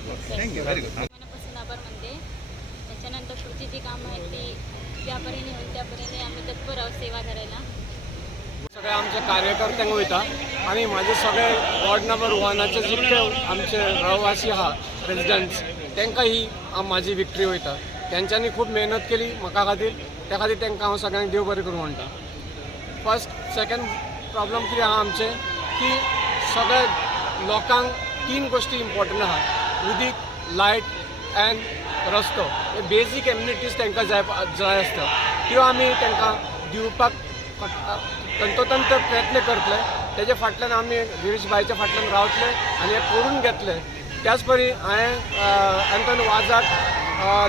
Thank you, very good. मनापासून आभार म्हणते. त्याच्यानंतर पुढची जी कामं आहेत ती ज्या परीने होईल त्या परीने आम्ही तत्पर आहोत सेवा करायला. सगळे आमचे कार्यकर्त्यांक वयता आणि माझे सगळे वॉर्ड नंबर 1चे जितके आमचे रहिवासी आहा रेजिडेंट्स तांकां ही माझी विक्ट्री वयता. त्यांच्यांनी खूप मेहनत केली म्हाका खातीर, त्या खातीर तांकां हांव सगळ्यांक देव बरें करूं म्हणटा. फर्स्ट सेकंड प्रॉब्लम कितें आहा आमचें की सगळे लोकांक 3 गोश्टी इम्पॉर्टंट आहा: उदीक, लायट एंड रस्तो. हे बेजीक एम्युनिटीज तांकां जाय आसता, त्यो आमी तांकां दिवपाक तंतोतंत प्रयत्न करतले. तेजे फाटल्यान आमी गिरीश बायच्या फाटल्यान रावतले आनी हे करून घेतले. त्याच परी हांवें एंटोनी वाजाक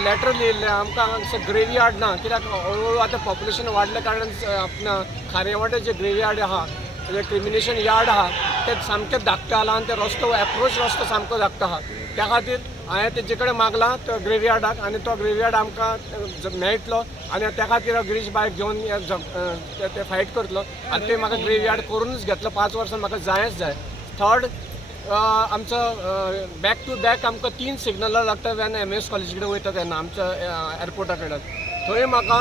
लेटर लिहिल्लें. आमकां हांगासर ग्रेवयार्ड ना, कित्याक हळूहळू आतां पॉप्युलेशन वाडल्या कारणान खारेवाडे जे ग्रेवयार्ड आहा, जे क्रिमिनेशन यार्ड आहा ते सामकें धाकटें जाला आनी ते रस्तो एप्रोच रस्तो सामको धाकटो आहा. त्या खातीर हांवें तेजे कडेन मागलां तो ग्रेवयार्डाक आनी तो ग्रेवयार्ड आमकां मेळटलो आनी त्या खातीर गिरीश बायक घेवन ते फायट करतलो आनी ते म्हाका ग्रेवयार्ड करूनच घेतलो. 5 वर्सां म्हाका जायच जाय. थर्ड आमचो बॅक टू बॅक आमकां 3 सिग्नलां लागता जेन्ना MS कॉलेजी कडेन वयता तेन्ना आमच्या एअरपोर्टा कडेन. थंय म्हाका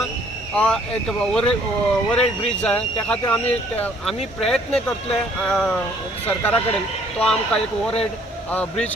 एक ओवरहेड ब्रीज जाय. त्या खातीर आमी प्रयत्न करतले सरकारा कडेन तो आमकां एक ओवरहेड ब्रीज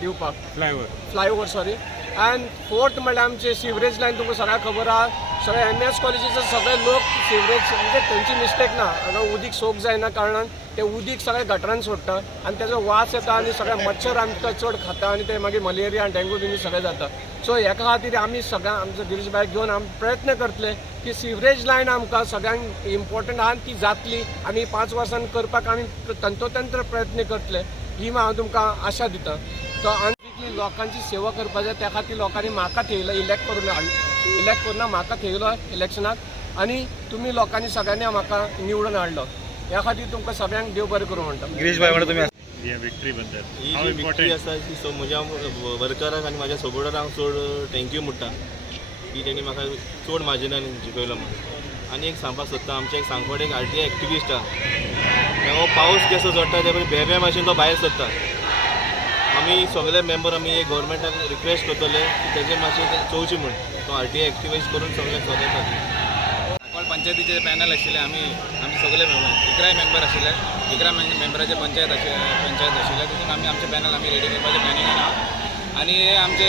दिवपाक, फ्लायओवर सॉरी. एंड फोर्थ म्हणल्यार आमचे सिवरेज लायन तुमकां सगळ्यांक खबर आहा. सगळे MS कॉलेजीचे सगळे लोक सिवरेज म्हणजे तेंची मिस्टेक ना, हांगा उदीक सोक जायना कारणान ते उदीक सगळे गटरान सोडटा आनी तेजो वास येता आनी सगळे मच्छर आमकां चड खाता आनी ते मागीर मलेरिया आनी डेंगू बी सगळें जाता. सो हेका खातीर आमी सगळ्यांक आमचो गिरीश बायक घेवन आमी प्रयत्न करतले की सिवरेज लायन आमकां सगळ्यांक इम्पॉर्टंट आहा ती जातली आनी 5 वर्सांनी करपाक आमी तंतोतंत्र प्रयत्न करतले ही हांव तुमकां आशा दिता. तो आनी लोकांची सेवा करपाक जाय त्या खातीर लोकांनी म्हाका थेयलो इलेक्ट करून म्हाका थेयलो इलेक्शनाक आनी तुमी लोकांनी सगळ्यांनी म्हाका निवडून हाडलो. ह्या खातीर तुमकां सगळ्यांक देव बरें करूं म्हणटा. गिरीश बाय म्हणटा तुमी ही विक्ट्री बद्दल ही जी विक्ट्री आसा ती म्हज्या वर्कराक आनी म्हाज्या सपोर्टरांक चड थँक्यू म्हणटा की तेणी म्हाका चड मार्जिनान जिखयलो म्हणून. आनी एक सांगपाक सोदता, आमचे एक सांगपड एक RTI एक्टिविस्ट आहा, हो पावस कसो चडटा ते भेबे मातशें तो भायर सरता. आमी सगळे मेंबर आमी एक गव्हर्मेंटाक रिक्वेस्ट करतले की तेजें मातशें चोवचें म्हूण तो RTI एक्टिविस्ट करून सगळ्यांक सोदता. पंचायतीचे पॅनल आशिल्ले आमी सगळे 11 मेंबर आशिल्ले. 11 मेंबराचे पंचायत आशिल्ले. तितून आमचे पॅनल रेडी करपाचे प्लॅनिंगान आहा आनी हे आमचे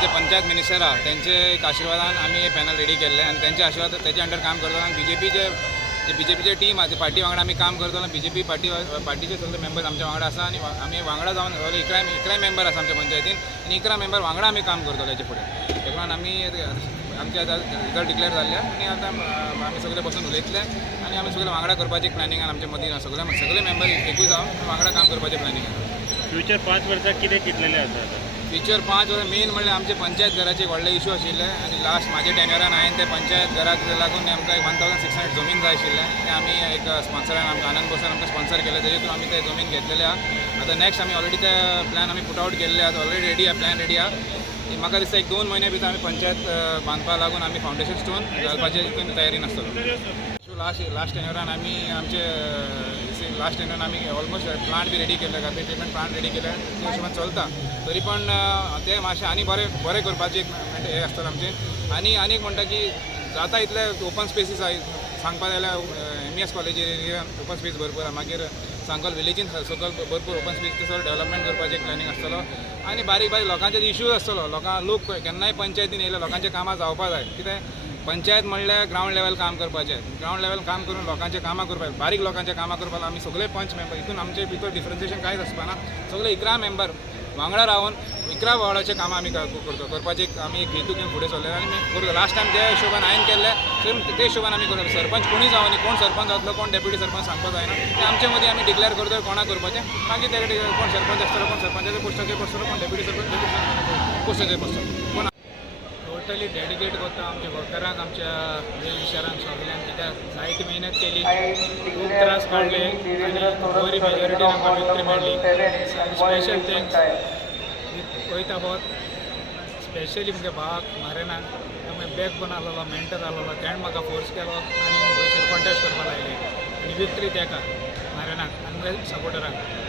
जे पंचायत मिनिस्टर आहा तेंचे एक आशिर्वादान आमी हे पॅनल रेडी केल्ले आनी तेंचे आशिर्वाद तेजे अंडर काम करता. आनी BJPचे टीम आहा पार्टी वांगडा आमी काम करता. BJP पार्टीचे सगळे मेंबर्स आमच्या वांगडा आसा आनी आमी वांगडा जावन 11 मेंबर आसा आमच्या पंचायतीन आनी 11 मेंबर वांगडा आमी काम करतले हेचे फुडें. देखून आमी आमचे आतां रिजल्ट डिक्लेअर जाल्ले आनी आतां आमी सगळे बसून उलयतले आनी आमी सगळे वांगडा करपाचे प्लॅनिंगान आमच्या मदीं सगळे मेंबर एकूच जावन वांगडा काम करपाचे प्लॅनिंगान. फ्युचर 5 वर्सां कितें चिंतलेलें आसा? फ्युचर 5 वर्सां मेन म्हणल्यार आमचे पंचायत घराचे व्हडले इश्यू आशिल्ले आनी लास्ट म्हाजे टेन्युरान हांवें ते पंचायत घराक लागून आमकां 1600 जमीन जाय आशिल्ले. ते आमी एक स्पॉन्सरान आमकां आनंद बोसान आमकां स्पॉन्सर केले, तेजेतून आमी ते जमीन घेतलेले आहा. आतां नेक्स्ट आमी ऑलरेडी ते प्लॅन आमी पुट आउट केल्ले आहा, ऑलरेडी रेडी आहा, प्लॅन रेडी आहा. म्हाका दिसता एक 2 म्हयने भितर आमी पंचायत बांदपा लागून आमी फावंडेशन स्टोन घालपाचे हितून तयारीन आसतलो. लास्ट टेन्युरान आमी ऑलमोस्ट प्लांट बी रेडी केले, गार्बेज ट्रिटमेंट प्लांट रेडी केले, त्या हिशोबान चलता. तरी पण ते मातशें आनी बरें करपाचें एक हे आसता आमचें. आनी एक म्हणटा की जाता इतले ओपन स्पेसीस सांगपा जाल्यार MS कॉलेजी एरियान ओपन स्पेस भरपूर आहा. मागीर सांगोल विलेजीन सकल भरपूर ओपन स्पेस ते सगळें डेवलपमेंट करपाचें एक प्लॅनिंग आसतलो. आनी बारीक लोकांचे इश्यूज आसतलो. लोक केन्नाय पंचायतीन येयले लोकांचे कामां जावपा जाय. कित्याक पंचायत म्हणल्यार ग्रावंड लेवल काम करपाचें. ग्रावंड लेवल काम करून लोकांचे कामां करपाक, बारीक लोकांचे कामां करपाक आमी सगळे पंच मेंबर हितून आमचे भितर डिफरन्सिएशन कांयच आसपाना. सगळे 11 मेंबर वांगडा रावन 11 वार्डाचे कामां आमी करपाचे आमी एक हेतू घेवन फुडें सरले आनी करता. लास्ट टायम ज्या हिशोबान हांवें केल्ले सेम ते हिशोबान आमी करता. सरपंच कोणी जावनी, कोण सरपंच जातलो कोण डेप्युटी सरपंच सांगपा जायना. ते आमचे मदीं आमी डिक्लेअर करता कोणाक करपाचें. मागीर ते कोण सरपंच आसतलो, कोण सरपंचाच्या पोस्टाचेर बसतलो, कोण डेप्युटी सरपंच पोस्टाचेर बसतलो. कोण टोटली डेडिकेट करता आमच्या वर्करांक, आमच्या विशारांक सगळ्यांक. कित्याक जायती मेहनत केली, खूब त्रास काडले आनी बरी मेजॉरिटीन आमकां विक्ट्री मेळ्ळी. स्पेशल थँक्स वयता बहुत स्पेशली म्हज्या भावाक मारेनाक बॅकबोन आहलो, मेंटर आहलो, ताणें म्हाका फोर्स केलो आनी कॉन्टेस्ट करपाक लायले आनी विक्ट्री ताका मारेनाक आनी सपोर्टरांक.